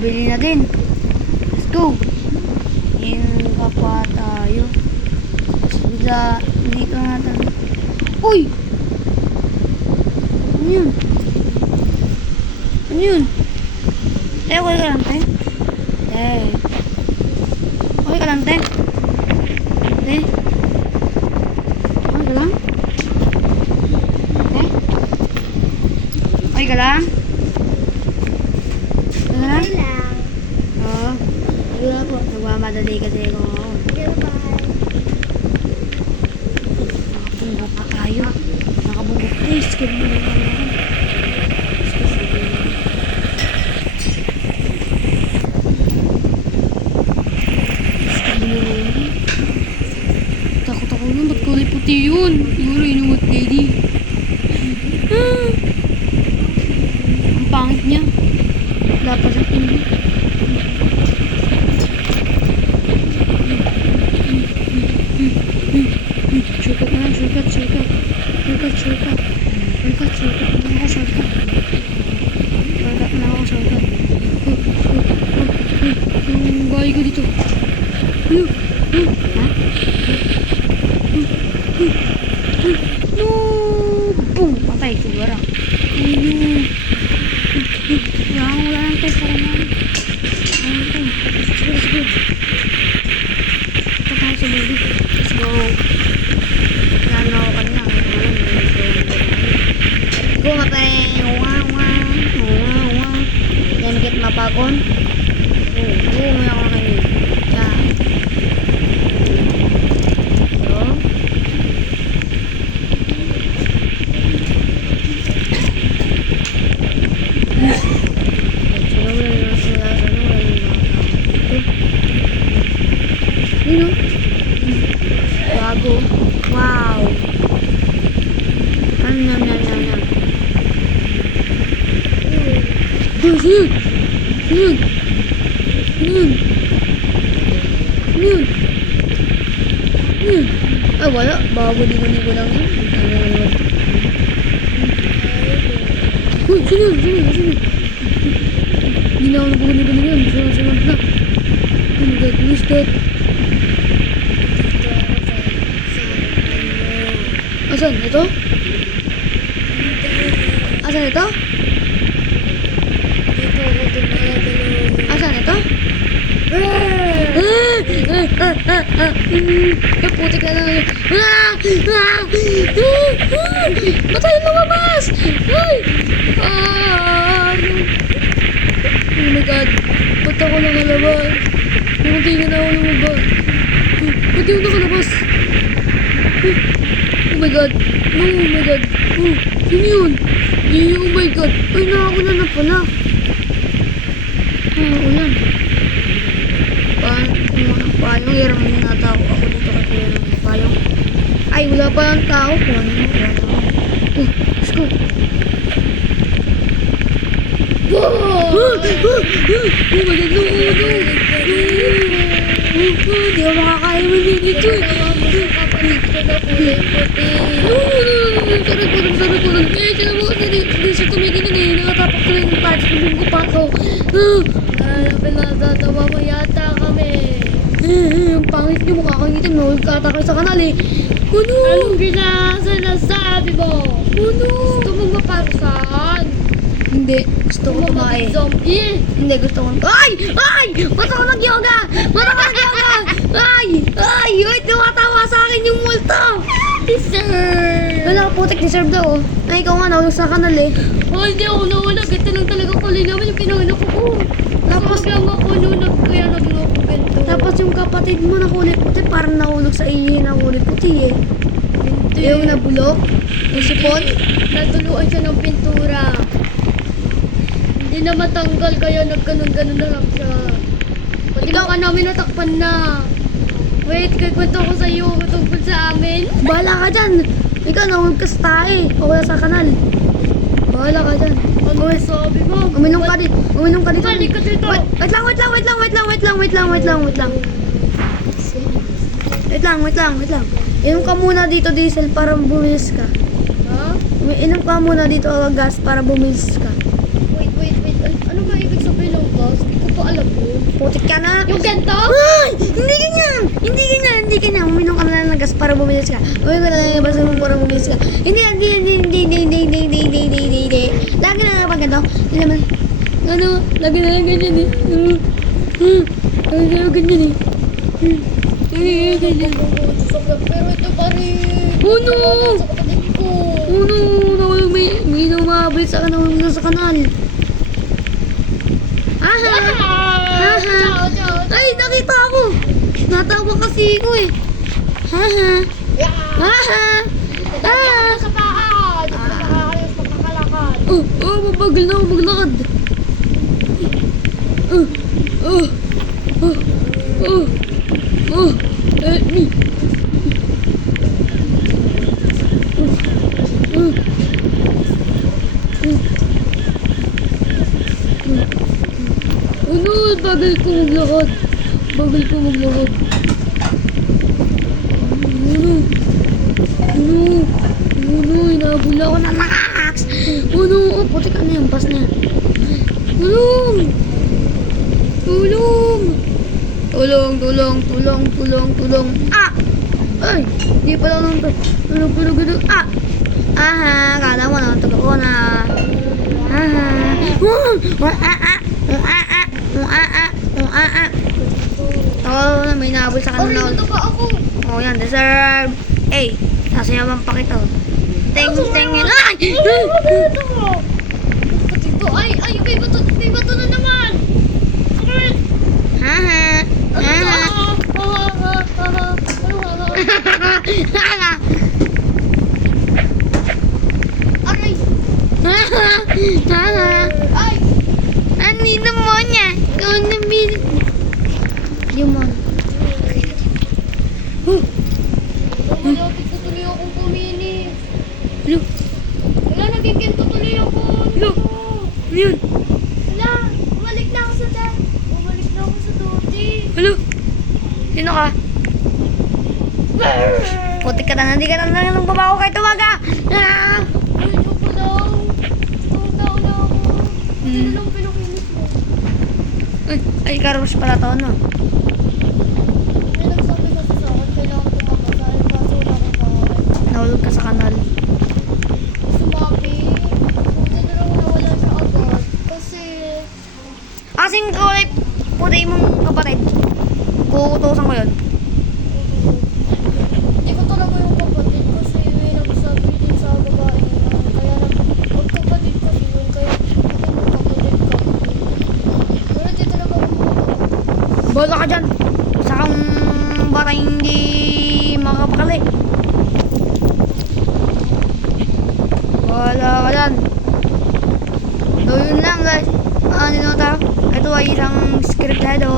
Bili na din. Let's go. Hinga pa tayo. Bigla, dito natin. Uy! Ano yun? Ano yun? Okay ka lang, te? Okay ka lang, te? Te? Okay ka lang? Te? Okay ka lang? Okay ka lang? Oo. Wala po. Nagmamadali kasi ako. Nakabunggo pa tayo. Nakabunggo pa. Ay, skip mo na tayo. Takot ako nun. Ba't kulay puti yun? Siguro inuwat lady. Ang pangit niya. Wala pa siyang tingin. Shortcut na lang, shortcut. Shortcut na ako, shortcut. Ang bahay ko dito. Ha? No! Boom! Patay, siguro. Wala lang tayo, parang lang. Let's go. Ito tayo sa baby. Let's go. Lalo ako kanina. Let's go, matay. Yan, get mapakon. May ako na kanina. Bago. Wow. Nam. Ay, wala. Bago ligo lang yan. Uy, sino. Hindi na ako nabuligo yan. Sunod na. Oh my God, who's that? Asan? Ito? Asan ito? Asan ito? Putik na lang. Matay na lumabas! Ay! Oh my God. Ba't ako nakalabas? Munti na ako lumabas. Ba't yung nakalabas? Oh my God. No, oh my God. Oh, sino yun? Oh my God. Ay, nakakulan na pala. Ulan. Paano hirap mo na tao? Ako dito kasi ng payong. Ay, wala pa lang tao. Wala. Let's go. Wow! Oh my God, no. Hindi ako makakaya mo dito eh. Sorry ko lang. Eh, tinan mo kasi di siya tumigil na eh. Nakatapak ko lang yung parts. Nabunggo pa ako. Pinatatawa mo yata kami. Ang pangit niyo. Mukha kang itim. Nahulog ka ata kayo sa kanal eh. Ano? Anong sinasabi mo? Ano? Gusto mo maparusahan? Hindi. Gusto ko tumae. Zombie? Hindi, gusto ko. Ay! Ba't ako mag-yoga? Ay! Uy, tumatawa sa akin yung multo! Deserve! Wala ka putik, deserve daw oh. Ay, ikaw nga, nahulog sa kanal eh. Oh, hindi ako nawala. Ganda lang talaga kulay naman yung pinanganak ko. Tapos, lang ako nung kaya naging ako ganito. tapos yung kapatid mo na kulay puti, parang nahulog sa ihi na kulay puti eh. Hindi. Yung nabulok, yung sipon. Natuluan siya ng pintura. Hindi na matanggal kaya nagganon-ganon na lang siya. Pati Ikaw- ka namin natakpan na. Wait, kagkwento ko sa iyo tungkol sa amin. Bahala ka dyan. Ikaw, nahulog ka sa tae. O wala sa kanal. Bahala ka dyan. Ano sabi mo? Uminom ka dito. Balik ka dito. Wait lang. Wait lang. Inom ka muna dito, diesel, para bumilis ka. Ha? Inom ka muna dito, gas, para bumilis ka. Wait. Ano ba ibig sabihin ng gas? Hindi ko pa Putik ka na. Yung ganito? Ay! Hindi ganyan! Hindi ganyan! Hindi ganyan! Uminom ka na lang ng gas para bumilis ka. Uminom ka na lang ng gas para bumilis ka. Hindi! Lagi na lang pag ganito. Hindi naman. Ano? Lagi na lang ganyan eh. Lagi na lang ganyan eh. Lagi na lang ganyan. Pero ito pa rin. Oh no! Sa kapatid ko. Oh no! May lumabit sa kanal. Sa kanal. Aha! Haha! Ay, nakita ako! Natawa kasi ko eh. Haha! Haha! Ah! Sa paa. Di ko na makakayos pagkakalakad. Mabagal na ako maglakad. Help me. Ano? Bagal ko maglakad. Bagal ko maglakad. Ano? Inaabol ako ng max. Ano? Putik ano yung bus na yan. Tulong! Tulong! Tulong! Ah! Ay! Di pala nung tulog. Ah! Aha! Kala mo na, tulog ko na. Aha! Oo, may nahabol sa Aray, kanila. ito pa ako. Oh, yan, deserve. Eh, nasa yaman pa kita. Teng. Ay! Ito ko. Kapatid ko. Ay, may bato na naman. Aray. Haha. Aray. Haha. Ay. Anino mo niya? Ikaw na bilit. Yung mo. Malapit na tuloy akong kuminis. Ano? Wala, naging kento tuloy ako. Ano? Ano yun? Wala, bumalik na ako sa dati. Ano? Sino ka? Putik ka na, hindi ka na nang babaho kahit tumaga. Ah! Ay, joke lang. Tao na ako. Hindi na lang pinakinis mo. Ay, karos pala to, no? May nagsabi kasi sa akin, kailangan tumapasal. Kaso wala akong bawal. Nahulog ka sa kanal. Sumabi. Buti na lang nawala siya agad. Kasi, Kasing kulay puti mong kapatid. Kukutusan ko yun. hindi ko talaga yung kapatid kasi may nagsabi din sa babae na kaya magkapatid kasi yun. Kaya magkapatid ka. Pero hindi talaga ako magkapatid. Bola ka dyan. Isa kang bata hindi makapakali. Wala ka dyan. So yun lang guys. Ano na tayo? Ito ay isang scriptado.